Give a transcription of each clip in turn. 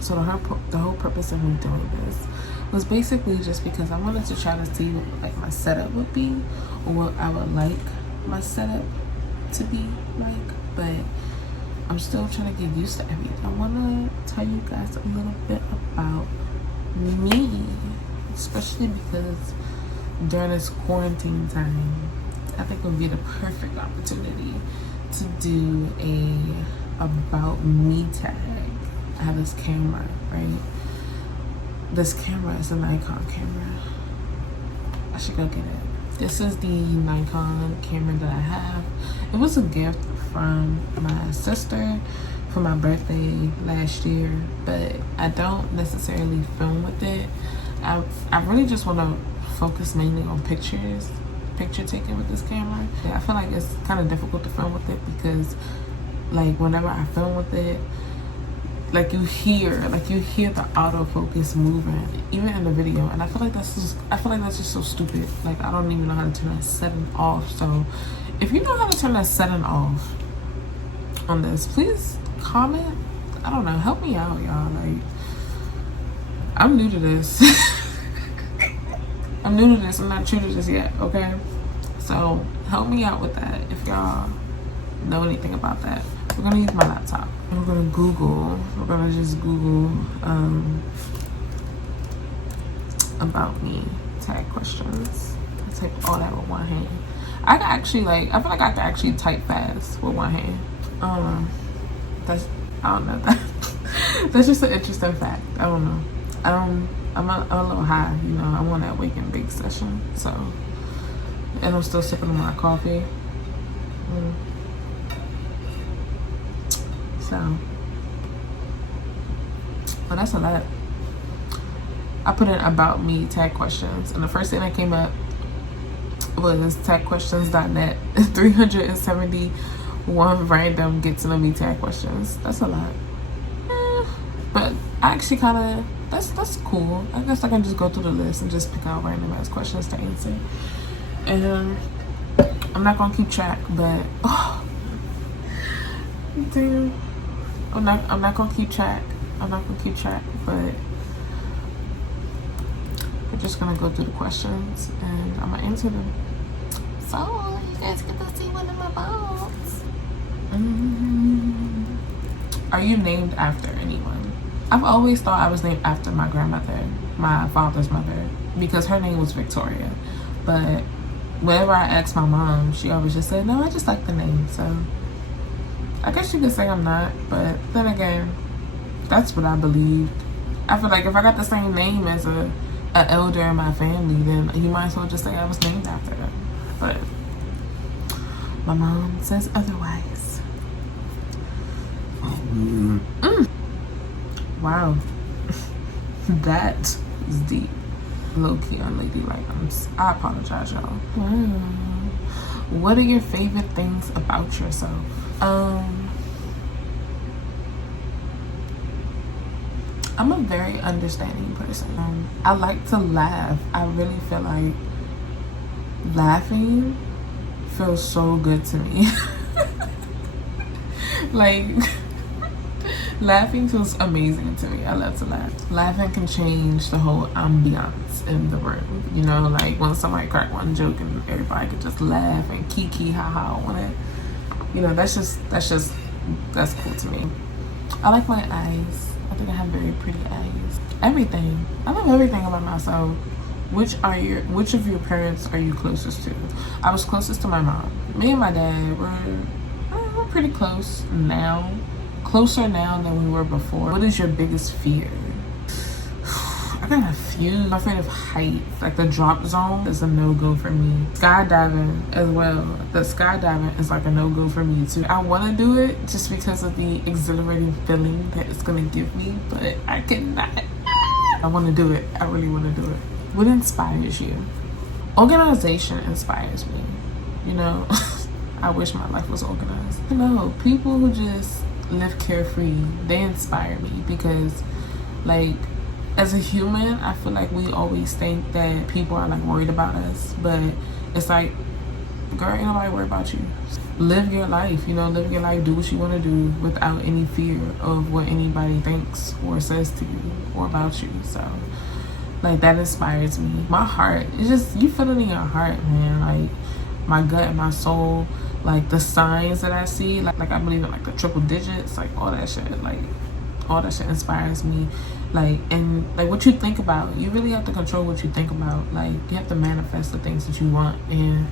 So the whole purpose of me doing this was basically just because I wanted to try to see what like my setup would be, or what I would like my setup to be like. But I'm still trying to get used to everything. I want to tell you guys a little bit about me, especially because during this quarantine time, I think it would be the perfect opportunity to do a about me tag. I have this camera, right? This camera is a Nikon camera. I should go get it. This is the Nikon camera that I have. It was a gift from my sister for my birthday last year, but I don't necessarily film with it. I really just want to focus mainly on picture taking with this camera. I feel like it's kind of difficult to film with it because like whenever I film with it, like you hear the autofocus moving even in the video, and I feel like that's just so stupid. Like I don't even know how to turn that setting off. So if you know how to turn that setting off on this, please comment. I don't know, help me out, y'all. Like I'm new to this. I'm new to this. I'm not true to this yet, okay? So help me out with that if y'all know anything about that. We're gonna use my laptop. We're gonna just Google about me tag questions. I type all that with one hand. I feel like I can actually type fast with one hand. I don't know that. That's just an interesting fact. I don't know. I'm a little high, you know. I'm on that wake and bake session, so, and I'm still sipping on my coffee. So, well, that's a lot. I put in about me tag questions, and the first thing that came up was tagquestions.net. 371 random get to know me tag questions. That's a lot. But I actually kind of, that's cool. I guess I can just go through the list and just pick out random ass questions to answer. And I'm not gonna keep track, but damn, I'm not gonna keep track. But we're just gonna go through the questions and I'm gonna answer them. So you guys get to see one of my balls. Are you named after anyone? I've always thought I was named after my grandmother, my father's mother, because her name was Victoria. But whenever I asked my mom, she always just said, no, I just like the name. So I guess you could say I'm not, but then again, that's what I believed. I feel like if I got the same name as an elder in my family, then you might as well just say I was named after them. But my mom says otherwise. Wow. That is deep. Low-key unladylike. I apologize, y'all. Wow. What are your favorite things about yourself? I'm a very understanding person. I like to laugh. I really feel like laughing feels so good to me. Like, laughing feels amazing to me. I love to laugh. Laughing can change the whole ambiance in the room. You know, like when somebody crack one joke and everybody could just laugh and kiki haha on it. You know, that's cool to me. I like my eyes. I think I have very pretty eyes. Everything. I love everything about myself. Which of your parents are you closest to? I was closest to my mom. Me and my dad we're pretty close now. Closer now than we were before. What is your biggest fear? I got a few. I'm afraid of heights. Like the drop zone is a no-go for me. Skydiving as well. The skydiving is like a no-go for me too. I want to do it just because of the exhilarating feeling that it's going to give me, but I cannot. I want to do it. I really want to do it. What inspires you? Organization inspires me. You know, I wish my life was organized. You know, people who just live carefree, they inspire me because, like, as a human, I feel like we always think that people are like worried about us, but it's like, girl, ain't nobody worried about you. live your life, you know, live your life, do what you want to do without any fear of what anybody thinks or says to you or about you. So like that inspires me. My heart, it's just, you feel it in your heart, man. Like my gut and my soul, like the signs that I see, like I believe in like the triple digits, like all that shit, like all that shit inspires me. Like, and like what you think about, you really have to control what you think about. Like you have to manifest the things that you want. And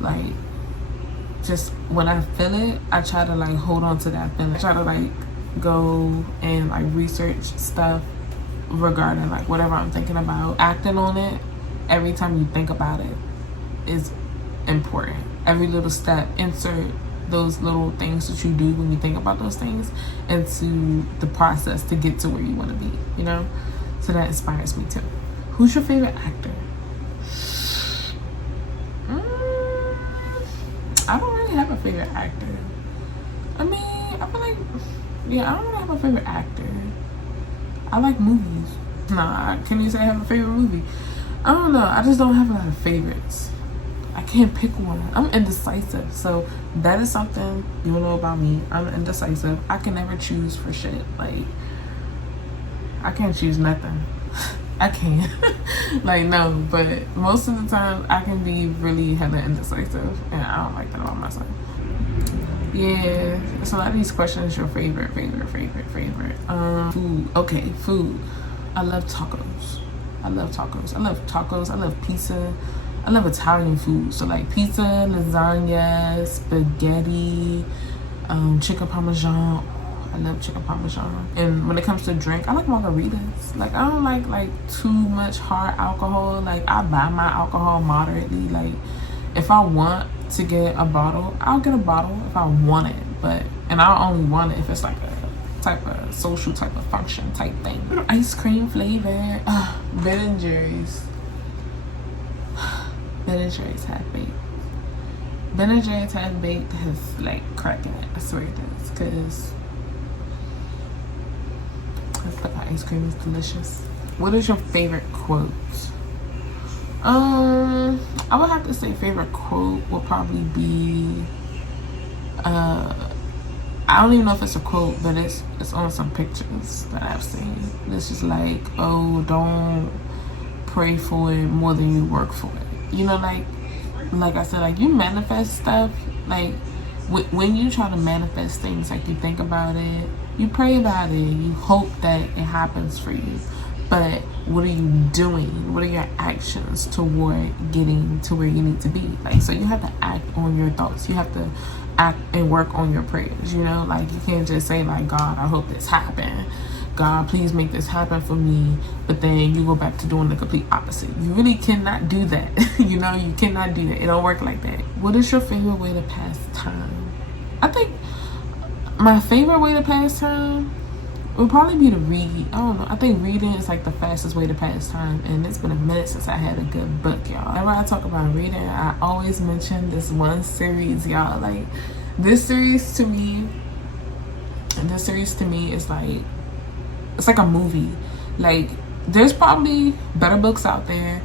like just when I feel it, I try to like hold on to that feeling. I try to like go and like research stuff regarding like whatever I'm thinking about. Acting on it every time you think about it is important. Every little step, insert those little things that you do when you think about those things into the process to get to where you want to be, you know? So that inspires me too. Who's your favorite actor? I don't really have a favorite actor. I mean, I feel like, yeah, I don't really have a favorite actor. I like movies. Nah, can you say I have a favorite movie? I don't know. I just don't have a lot of favorites. I can't pick one. I'm indecisive. So that is something you know about me. I'm indecisive. I can never choose for shit. Like, I can't choose nothing. I can't. Like, no. But most of the time, I can be really hella indecisive. And I don't like that about myself. Yeah. So a lot of these questions, your favorite. Food. Okay, food. I love tacos. I love tacos. I love pizza. I love Italian food. So like pizza, lasagna, spaghetti, chicken parmesan. I love chicken parmesan. And when it comes to drink, I like margaritas. Like I don't like too much hard alcohol. Like I buy my alcohol moderately. Like if I want to get a bottle, I'll get a bottle if I want it. And I'll only want it if it's like a type of social type of function type thing. Ice cream flavor. Ben and Jerry's. Ben and Jerry's half-baked. Ben and Jerry's half-baked has like crack in it. I swear it does. Because the ice cream is delicious. What is your favorite quote? I would have to say favorite quote would probably be I don't even know if it's a quote, but it's on some pictures that I've seen. It's just like, oh, don't pray for it more than you work for it. You know, like I said, like you manifest stuff. Like when you try to manifest things, like you think about it, you pray about it, you hope that it happens for you. But what are you doing? What are your actions toward getting to where you need to be? Like, so you have to act on your thoughts. You have to act and work on your prayers, you know? Like, you can't just say, like, God, I hope this happen. God, please make this happen for me. But then you go back to doing the complete opposite. You really cannot do that. You know, you cannot do that. It don't work like that. What is your favorite way to pass time? I think my favorite way to pass time would probably be to read. I don't know. I think reading is like the fastest way to pass time. And it's been a minute since I had a good book, y'all. Whenever I talk about reading, I always mention this one series, y'all. Like, this series to me is like, it's like a movie. Like, there's probably better books out there.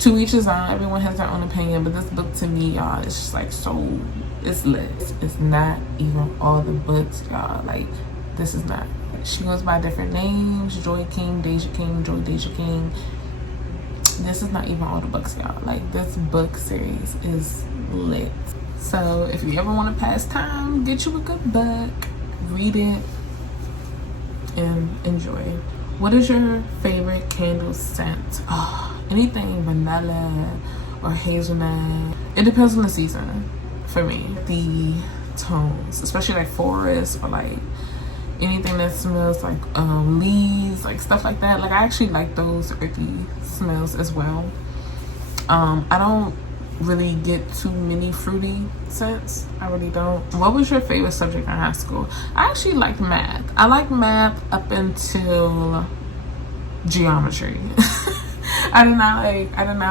To each his own. Everyone has their own opinion. But this book to me, y'all, it's just like so, it's lit. It's not even all the books, y'all. Like, this is not. She goes by different names. Joy King, Deja King, Joy Deja King. This is not even all the books, y'all. Like, this book series is lit. So if you ever want to pass time, get you a good book, read it, and enjoy. What is your favorite candle scent? Anything vanilla or hazelnut. It depends on the season for me. The tones, especially like forest or like anything that smells like leaves, like stuff like that. Like, I actually like those earthy smells as well. I don't really get too many fruity scents. I really don't. What was your favorite subject in high school? I actually liked math. I liked math up until geometry. I did not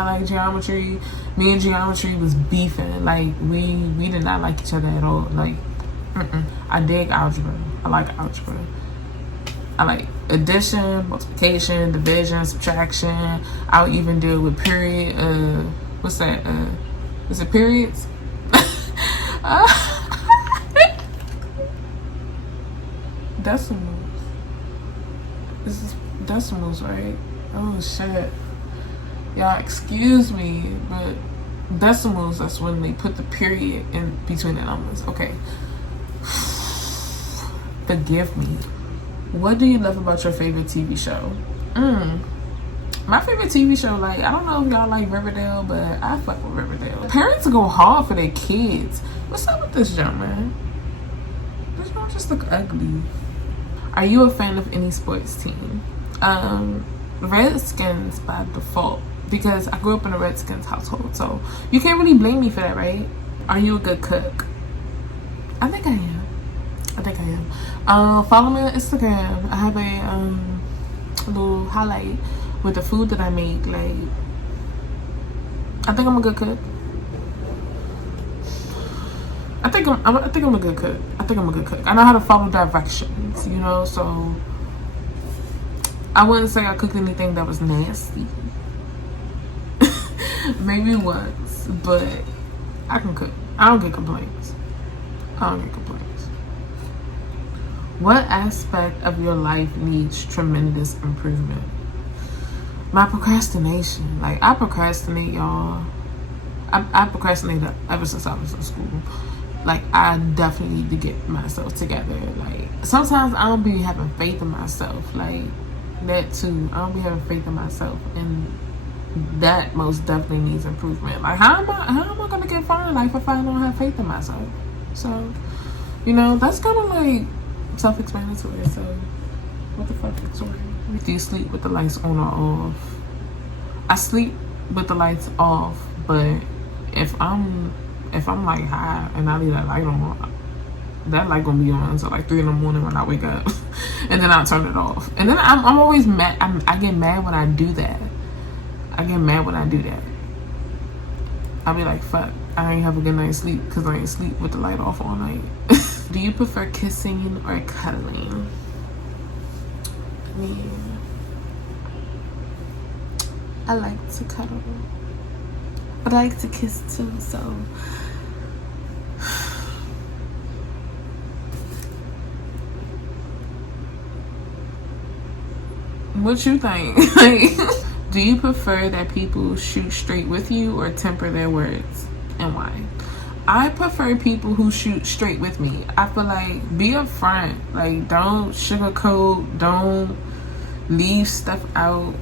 like geometry. Me and geometry was beefing. Like, we did not like each other at all. Like, I dig algebra. I like algebra. I like addition, multiplication, division, subtraction. I'll even deal with period. What's that? Is it periods? decimals. This is decimals, right? Oh shit. Y'all excuse me, but decimals, that's when they put the period in between the numbers. Okay. Forgive me. What do you love about your favorite TV show? My favorite TV show, like, I don't know if y'all like Riverdale, but I fuck with Riverdale. Parents go hard for their kids. What's up with this junk, man? This junk just look ugly. Are you a fan of any sports team? Redskins by default, because I grew up in a Redskins household, so you can't really blame me for that, right? Are you a good cook? I think I am. Follow me on Instagram. I have a little highlight with the food that I make. Like, I think I'm a good cook. I think I'm a good cook. I know how to follow directions, you know, so I wouldn't say I cooked anything that was nasty. Maybe once, but I can cook. I don't get complaints. What aspect of your life needs tremendous improvement? My procrastination. Like, I procrastinate, y'all. I procrastinated ever since I was in school. Like, I definitely need to get myself together. Like, sometimes I don't be having faith in myself. Like, that too. I don't be having faith in myself. And that most definitely needs improvement. Like, how am I gonna get far in life if I don't have faith in myself? So, you know, that's kind of like self-explanatory. So, what the fuck, Victoria? Do you sleep with the lights on or off? I sleep with the lights off, but if I'm like high and I leave that light on, that light gonna be on until like 3 in the morning when I wake up, and then I'll turn it off. And then I'm always mad. I get mad when I do that. I'll be like, fuck, I ain't have a good night's sleep because I ain't sleep with the light off all night. Do you prefer kissing or cuddling? Yeah. I like to cuddle, but I like to kiss too, so. What you think? Like, do you prefer that people shoot straight with you or temper their words, and why? I prefer people who shoot straight with me. I feel like, be upfront. Like, don't sugarcoat. Don't leave stuff out.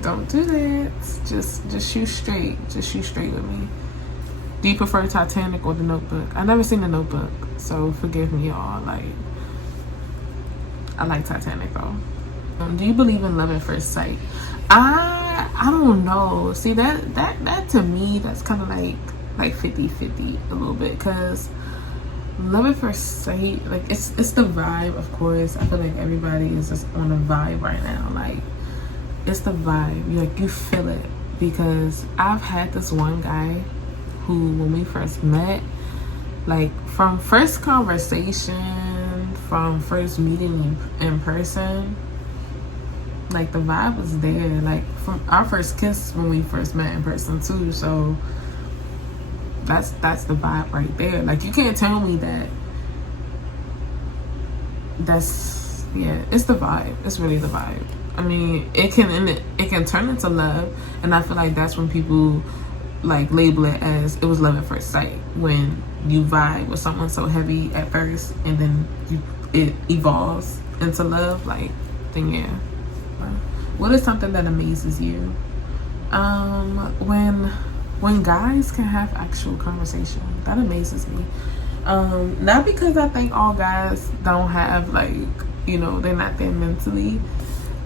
Don't do that. Just shoot straight. Just shoot straight with me. Do you prefer Titanic or The Notebook? I never seen The Notebook, so forgive me, y'all. Like, I like Titanic though. Do you believe in love at first sight? I don't know. See, that to me, that's kind of like 50-50 a little bit, because love at first sight, like, it's the vibe, of course. I feel like everybody is just on a vibe right now. Like, it's the vibe. You feel it, because I've had this one guy who, when we first met, like, from first conversation, from first meeting in person, like, the vibe was there. Like, from our first kiss when we first met in person too. So that's the vibe right there. Like, you can't tell me that. It's the vibe. It's really the vibe. I mean, it can turn into love, and I feel like that's when people like label it as it was love at first sight, when you vibe with someone so heavy at first and then it evolves into love. Like, then yeah. What is something that amazes you? When guys can have actual conversation, that amazes me. Not because I think all guys don't have, like, you know, they're not there mentally,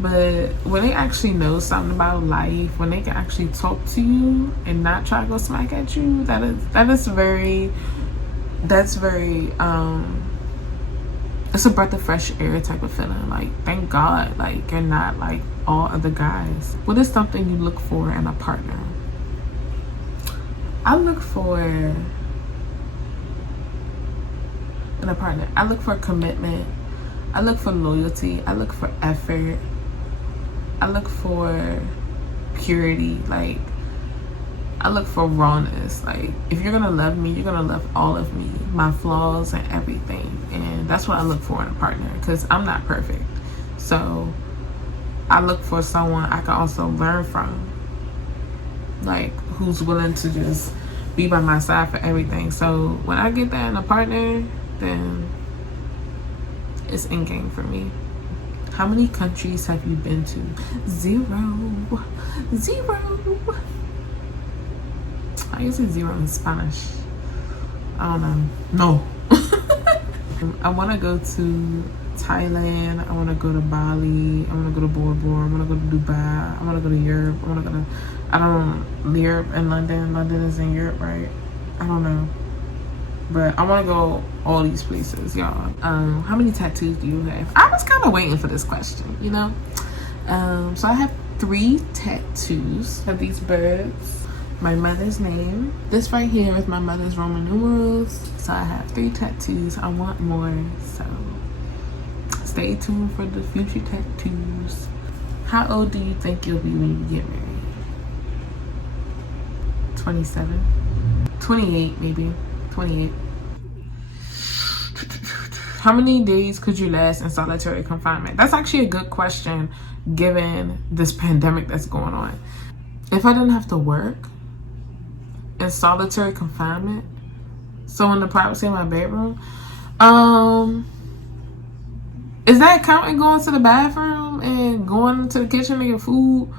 but when they actually know something about life, when they can actually talk to you and not try to go smack at you, that's very it's a breath of fresh air type of feeling. Like, thank God, like, you're not like all other guys. What is something you look for in a partner? I look for commitment. I look for loyalty. I look for effort. I look for purity. Like, I look for rawness. Like, if you're gonna love me, you're gonna love all of me, my flaws and everything. And that's what I look for in a partner, because I'm not perfect. So I look for someone I can also learn from, like, who's willing to just be by my side for everything. So when I get that in a partner, then it's in game for me. How many countries have you been to? 0. I usually 0 in Spanish. I don't know. No. I want to go to Thailand. I want to go to Bali. I want to go to Bora Bora. I want to go to Dubai. I want to go to Europe. I want to go to, I don't know, Europe and London. London is in Europe, right? I don't know. But I want to go all these places, y'all. How many tattoos do you have? I was kind of waiting for this question, you know? So I have 3 tattoos of these birds. My mother's name. This right here is my mother's Roman numerals. So I have 3 tattoos. I want more, so stay tuned for the future tattoos. How old do you think you'll be when you get married? 27? 28 maybe. 28. How many days could you last in solitary confinement? That's actually a good question given this pandemic that's going on. If I didn't have to work in solitary confinement, so in the privacy of my bedroom, is that counting going to the bathroom and going to the kitchen to get food?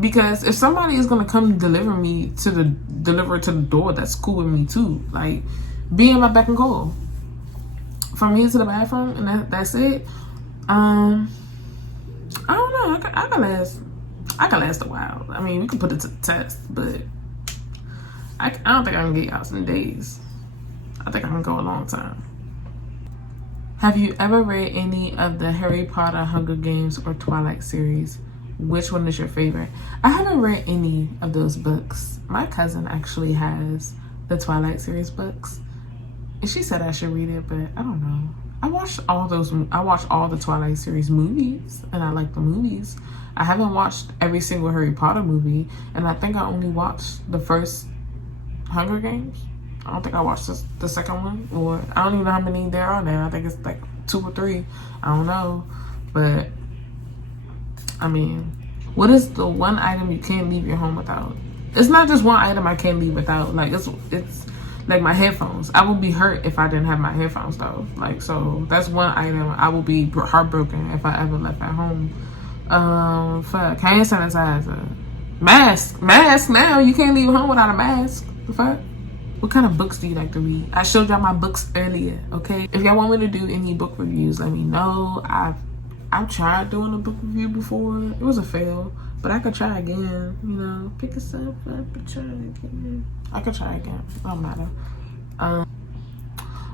Because if somebody is gonna come deliver it to the door, that's cool with me too. Like, be in my beck and call. From here to the bathroom, and that's it. I don't know. I can last a while. I mean, we can put it to the test, but I don't think I can get out some days. I think I can go a long time. Have you ever read any of the Harry Potter, Hunger Games, or Twilight series? Which one is your favorite? I haven't read any of those books. My cousin actually has the Twilight series books, and she said I should read it, but I don't know. I watched all the Twilight series movies, and I like the movies. I haven't watched every single Harry Potter movie, and I think I only watched the first Hunger Games. I don't think I watched the second one, or I don't even know how many there are now. I think it's like 2 or 3. I don't know, but I mean, what is the one item you can't leave your home without? It's not just one item I can't leave without. Like, it's like my headphones. I would be hurt if I didn't have my headphones though. Like, so that's one item. I will be heartbroken if I ever left at home. Fuck, hand sanitizer, mask now. You can't leave home without a mask. The fuck? What kind of books do you like to read? I showed y'all my books earlier, okay? If y'all want me to do any book reviews, let me know. I've tried doing a book review before. It was a fail, but I could try again. You know, pick yourself up and try again. I could try again. It don't matter.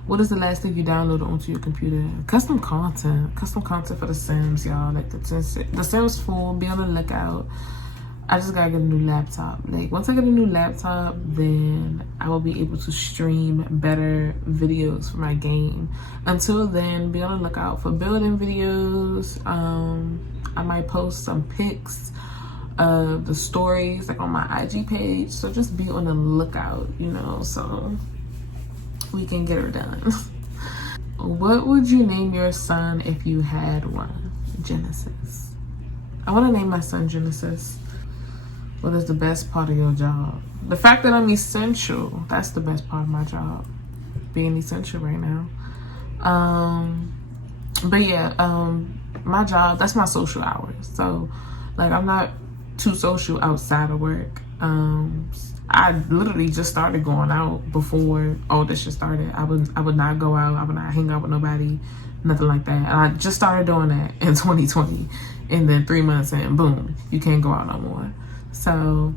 What is the last thing you downloaded onto your computer? Custom content for The Sims, y'all. Like the Sims 4. Be on the lookout. I just gotta get a new laptop. Like, once I get a new laptop, then I will be able to stream better videos for my game. Until then, be on the lookout for building videos. I might post some pics of the stories, like, on my IG page. So just be on the lookout, you know, so we can get her done. What would you name your son if you had one? Genesis. I want to name my son Genesis. What is the best part of your job? The fact that I'm essential. That's the best part of my job. Being essential right now. But yeah, my job, that's my social hours. So, like, I'm not too social outside of work. I literally just started going out before all this shit started. I would not go out. I would not hang out with nobody. Nothing like that. And I just started doing that in 2020. And then 3 months in, boom, you can't go out no more. So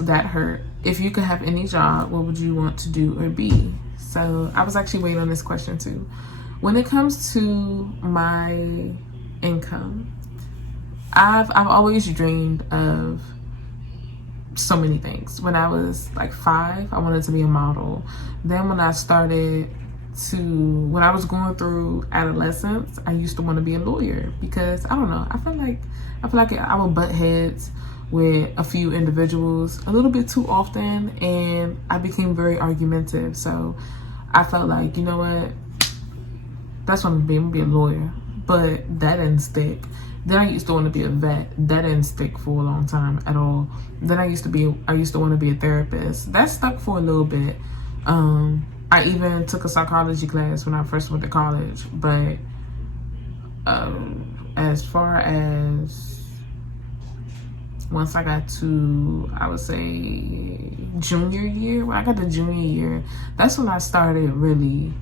that hurt. If you could have any job, what would you want to do or be? So I was actually waiting on this question too. When it comes to my income, I've always dreamed of so many things. When I was like 5, I wanted to be a model. Then when I was going through adolescence, I used to want to be a lawyer because I don't know. I feel like I would butt heads with a few individuals a little bit too often, and I became very argumentative. So I felt like, you know what, that's when I'm gonna be a lawyer, but that didn't stick. Then I used to want to be a vet. That didn't stick for a long time at all. Then I used to want to be a therapist. That stuck for a little bit. I even took a psychology class when I first went to college, but as far as once I got to, I would say, junior year, when I got to junior year, that's when I started really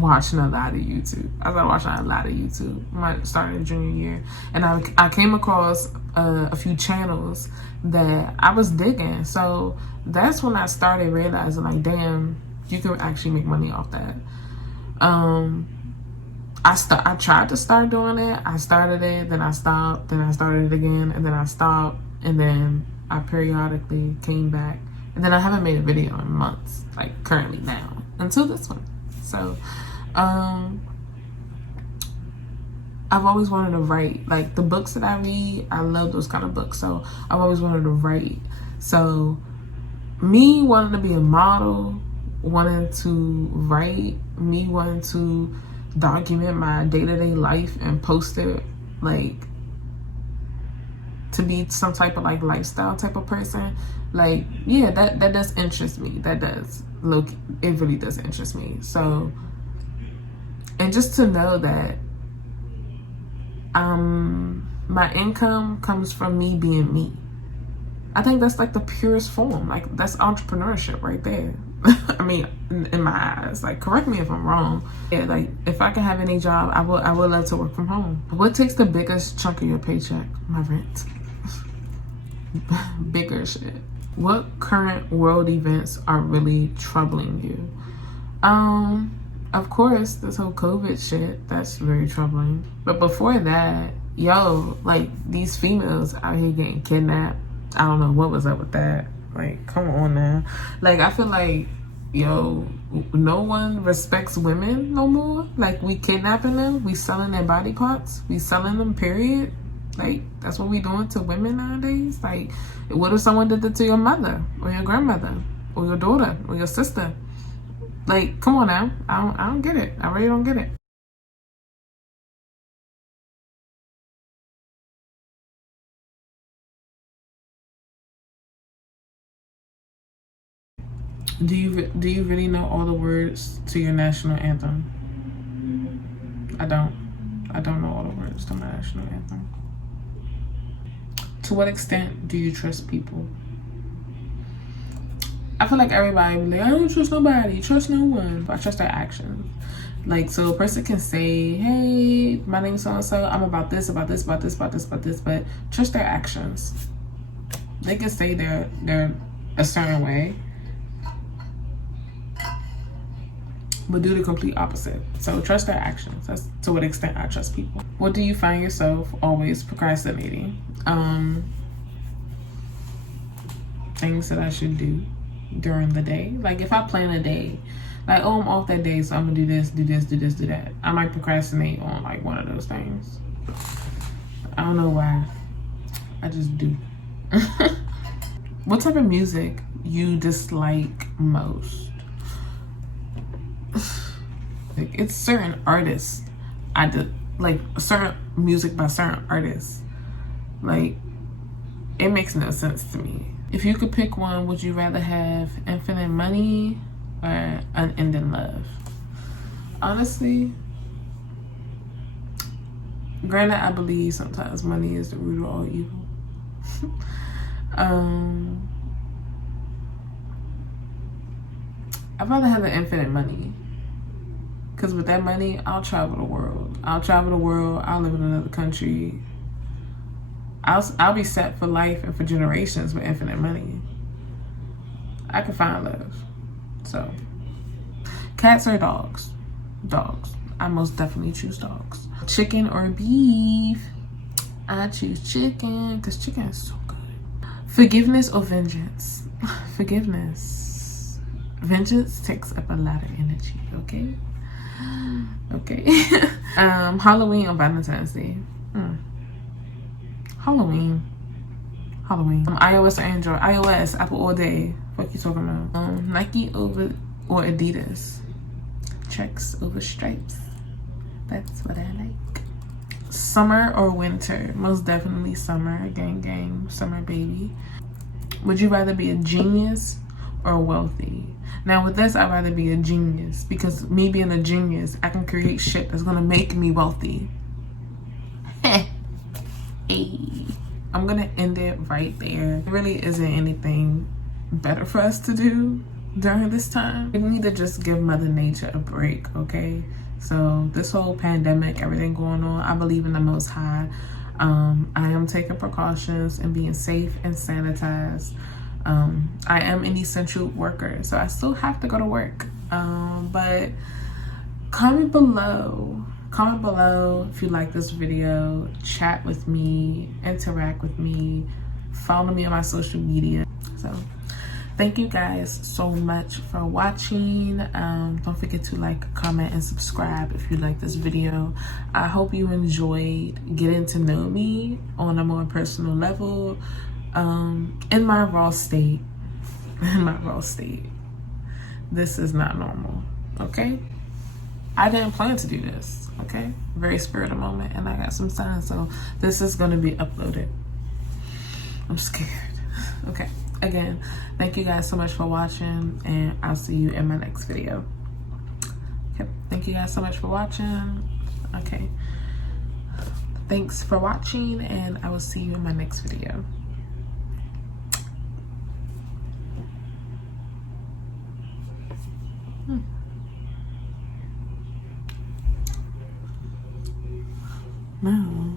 watching a lot of YouTube. I started watching a lot of YouTube. I started junior year, and I came across a few channels that I was digging. So that's when I started realizing, like, damn, you can actually make money off that. I tried to start doing it. I started it, then I stopped, then I started it again, and then I stopped, and then I periodically came back, and then I haven't made a video in months, like currently now, until this one. So I've always wanted to write. Like, the books that I read, I love those kind of books, so I've always wanted to write. So me wanting to be a model, wanting to write, me wanting to document my day-to-day life and post it, like, to be some type of like lifestyle type of person, like, yeah, that does interest me. That does. Look, it really does interest me. So, and just to know that my income comes from me being me, I think that's like the purest form. Like, that's entrepreneurship right there. I mean, in my eyes, like, correct me if I'm wrong. Yeah, like, if I can have any job, I would love to work from home. What takes the biggest chunk of your paycheck? My rent. Bigger shit. What current world events are really troubling you? Of course, this whole COVID shit, that's very troubling. But before that, yo, like, these females out here getting kidnapped. I don't know what was up with that. Like, come on now. Like, I feel like, yo, no one respects women no more. Like, we kidnapping them, we selling their body parts, we selling them, period. Like, that's what we doing to women nowadays. Like, what if someone did that to your mother or your grandmother or your daughter or your sister? Like, come on now. I don't get it. I really don't get it. Do you really know all the words to your national anthem? I don't know all the words to my national anthem. To what extent do you trust people? I feel like everybody be like, I don't trust nobody, trust no one. But I trust their actions. Like, so a person can say, hey, my name is so-and-so, I'm about this, about this, about this, about this, about this, but trust their actions. They can say they're a certain way, but do the complete opposite. So trust their actions. That's to what extent I trust people. What do you find yourself always procrastinating? Things that I should do during the day. Like, if I plan a day, like, oh, I'm off that day, so I'm gonna do this, do this, do this, do that. I might procrastinate on like one of those things. I don't know why. I just do. What type of music you dislike most? Like, it's certain artists. I did like certain music by certain artists. Like, it makes no sense to me. If you could pick one, would you rather have infinite money or unending love? Honestly, granted, I believe sometimes money is the root of all evil. I'd rather have the infinite money. Because with that money, I'll travel the world. I'll live in another country. I'll be set for life and for generations with infinite money. I can find love. So, cats or dogs? Dogs. I most definitely choose dogs. Chicken or beef? I choose chicken because chicken is so good. Forgiveness or vengeance? Forgiveness. Vengeance takes up a lot of energy, okay? Okay. Halloween or Valentine's Day? Halloween. Halloween. iOS or Android? iOS, Apple all day. Fuck you talking about? Nike over or Adidas? Checks over stripes. That's what I like. Summer or winter? Most definitely summer. Gang gang, summer baby. Would you rather be a genius or wealthy? Now with this, I'd rather be a genius, because me being a genius, I can create shit that's gonna make me wealthy. Hey, I'm gonna end it right there. There really isn't anything better for us to do during this time. We need to just give Mother Nature a break, okay? So this whole pandemic, everything going on, I believe in the Most High. I am taking precautions and being safe and sanitized. I am an essential worker, so I still have to go to work. But comment below if you like this video, chat with me, interact with me, follow me on my social media. So thank you guys so much for watching. Don't forget to like, comment, and subscribe if you like this video. I hope you enjoyed getting to know me on a more personal level, in my raw state. This is not normal, okay? I didn't plan to do this, okay? Very spur of the moment, and I got some signs, so this is gonna be uploaded. I'm scared. Okay, again, thank you guys so much for watching, and I'll see you in my next video. Okay, thank you guys so much for watching. Okay, thanks for watching, and I will see you in my next video. No.